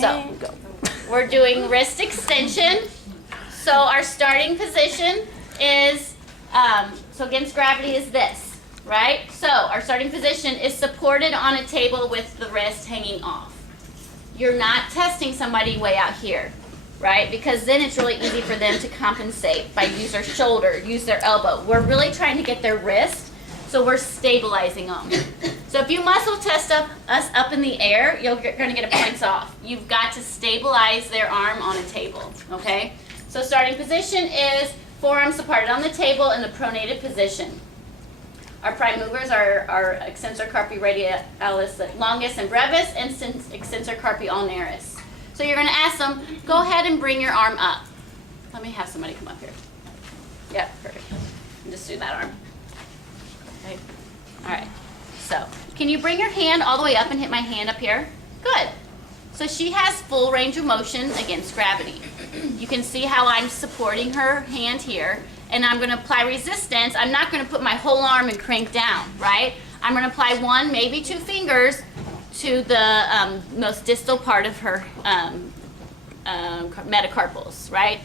So, we're doing wrist extension. So our starting position is, so against gravity is this, right? So our starting position is supported on a table with the wrist hanging off. You're not testing somebody way out here, right? Because then it's really easy for them to compensate by use their shoulder, use their elbow. We're really trying to get their wrist, so we're stabilizing them. So if you muscle test us up in the air, you're going to get a points off. You've got to stabilize their arm on a table, okay? So starting position is forearms supported on the table in the pronated position. Our prime movers are extensor carpi radialis longus and brevis, and extensor carpi ulnaris. So you're going to ask them, go ahead and bring your arm up. Let me have somebody come up here. Yep, perfect. And just do that arm. Okay. All right. So can you bring your hand all the way up and hit my hand up here? Good. So she has full range of motion against gravity. You can see how I'm supporting her hand here, and I'm going to apply resistance. I'm not going to put my whole arm and crank down, right? I'm going to apply one, maybe two fingers to the most distal part of her metacarpals, right?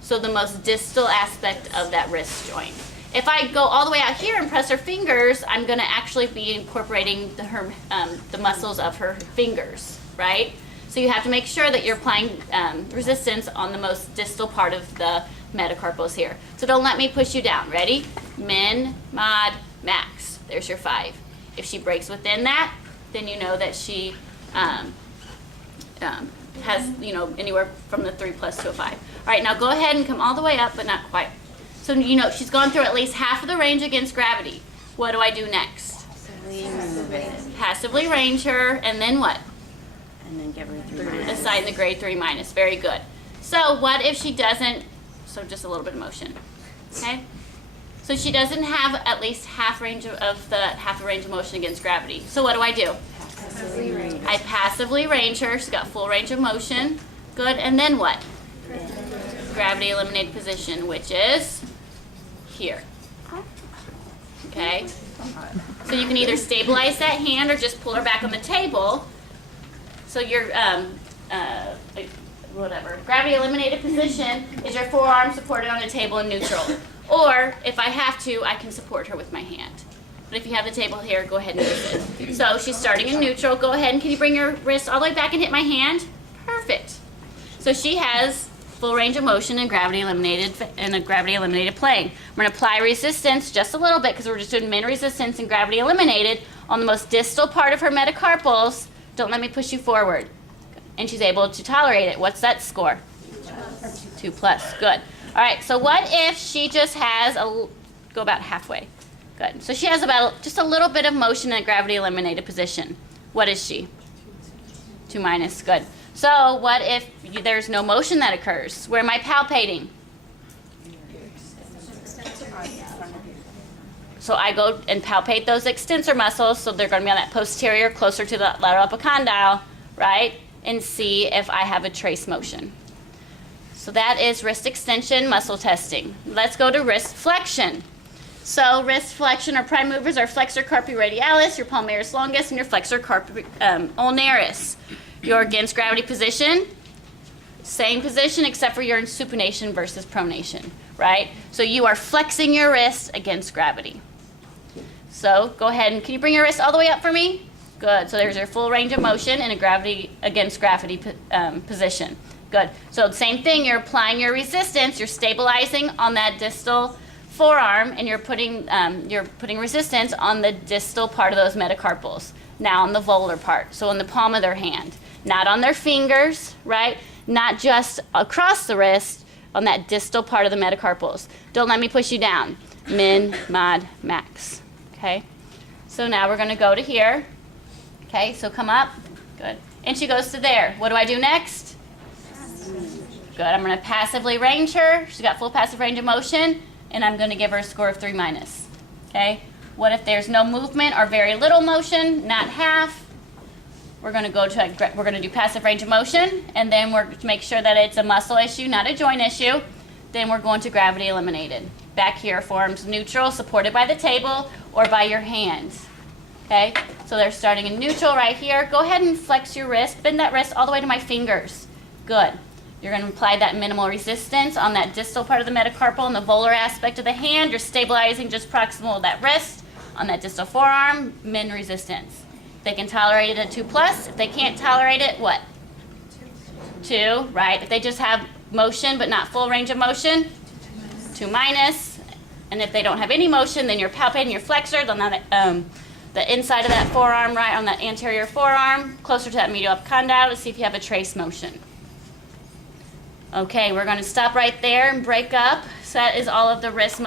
So the most distal aspect of that wrist joint. If I go all the way out here and press her fingers, I'm going to actually be incorporating the muscles of her fingers, right? So you have to make sure that you're applying resistance on the most distal part of the metacarpals here. So don't let me push you down. Ready? Min, mod, max. There's your 5. If she breaks within that, then you know that she has, anywhere from the 3 plus to a 5. All right, now go ahead and come all the way up, but not quite. So she's gone through at least half of the range against gravity. What do I do next? Passively range her, and then what? And then give her 3 minus. Assign the grade 3 minus. Very good. So what if she doesn't, so just a little bit of motion, okay? So she doesn't have at least half the range of motion against gravity. So what do? I passively range her. She's got full range of motion. Good. And then what? Gravity eliminated position, which is here. Okay? So you can either stabilize that hand or just pull her back on the table. So your gravity eliminated position is your forearm supported on the table in neutral. Or if I have to, I can support her with my hand. But if you have the table here, go ahead and use it. So she's starting in neutral. Go ahead and can you bring your wrist all the way back and hit my hand? Perfect. So she has full range of motion in a gravity eliminated plane. I'm going to apply resistance just a little bit because we're just doing min resistance and gravity eliminated on the most distal part of her metacarpals. Don't let me push you forward. And she's able to tolerate it. What's that score? 2 plus. Good. All right, so what if she just has go about halfway. Good. So she has just a little bit of motion in a gravity eliminated position. What is she? 2 minus. Good. So what if there's no motion that occurs? Where am I palpating? So I go and palpate those extensor muscles, so they're going to be on that posterior, closer to the lateral epicondyle, right? And see if I have a trace motion. So that is wrist extension muscle testing. Let's go to wrist flexion. So wrist flexion or prime movers are flexor carpi radialis, your palmaris longus, and your flexor carpi ulnaris. Your against gravity position, same position except for you're in supination versus pronation, right? So you are flexing your wrist against gravity. So go ahead and can you bring your wrist all the way up for me? Good. So there's your full range of motion in a gravity against gravity position. Good. So the same thing, you're applying your resistance, you're stabilizing on that distal forearm, and you're putting resistance on the distal part of those metacarpals. Now on the volar part, so on the palm of their hand. Not on their fingers, right? Not just across the wrist, on that distal part of the metacarpals. Don't let me push you down. Min, mod, max. Okay? So now we're going to go to here. Okay, so come up. Good. And she goes to there. What do I do next? Good. I'm going to passively range her. She's got full passive range of motion, and I'm going to give her a score of 3 minus. Okay? What if there's no movement or very little motion, not half? We're going to do passive range of motion, and then we're to make sure that it's a muscle issue, not a joint issue. Then we're going to gravity eliminated. Back here, forearms neutral, supported by the table or by your hands. Okay? So So they're starting in neutral right here. Go ahead and flex your wrist. Bend that wrist all the way to my fingers. Good. You're going to apply that minimal resistance on that distal part of the metacarpal and the volar aspect of the hand. You're stabilizing just proximal of that wrist on that distal forearm, min resistance. If they can tolerate it at 2+. If they can't tolerate it, what? 2, right? If they just have motion but not full range of motion, 2-. And if they don't have any motion, then you're palpating your flexors on that, the inside of that forearm, right, on that anterior forearm, closer to that medial epicondyle to see if you have a trace motion. Okay, we're going to stop right there and break up. So that is all of the wrist